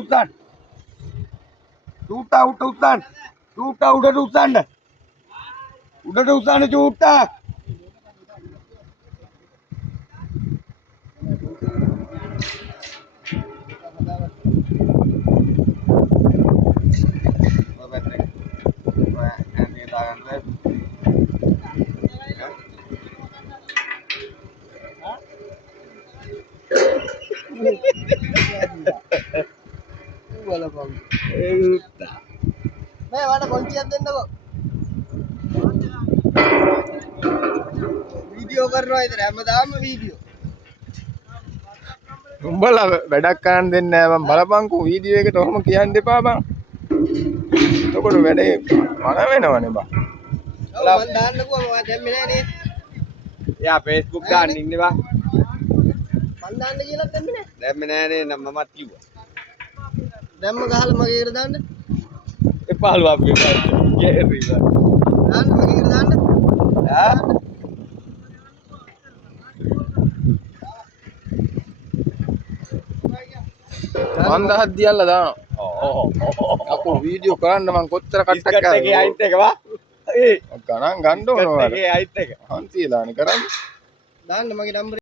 උතන්. චූට්ටා උතන්. චූට්ටා උඩට උතන්න. උඩට උතන්න චූට්ටා. මේ වඩ පොන්චියක් දෙන්නකෝ. වීඩියෝ කරනවා ඉතින් හැමදාම වීඩියෝ. උඹලා වැඩක් කරන්න දෙන්නේ නැහැ මම බලපංකෝ වීඩියෝ එකට ඔහොම කියන්න එපා බං. එතකොට වැඩේ මන වෙනවනේ බං. ඔව් මන් දාන්නකෝ මම දැම්මේ නැහැ නේ. එයා Facebook දාන්න ඉන්නේ බා. මන් දාන්න කියලා දැම්මේ නැහැ. දැම්මේ නෑනේ නම් මමත් කිව්වා. දැම්ම ගහලා මගේ එකට දාන්න. එපාලු අපේ ගේරි බා. දාන්න මගේ එකට දාන්න. ආ මන් දහක් දියල්ලා දානවා. අපෝ වීඩියෝ කරන්න මං කොච්චර කට්ටක් බිස්කට් එකේ අයිත් එක බා. ඒ ගණන් ගන්න ඕනවා. එකේ අයිත් එක. හන්තිලානේ කරන්නේ. දාන්න මගේ නම්බර්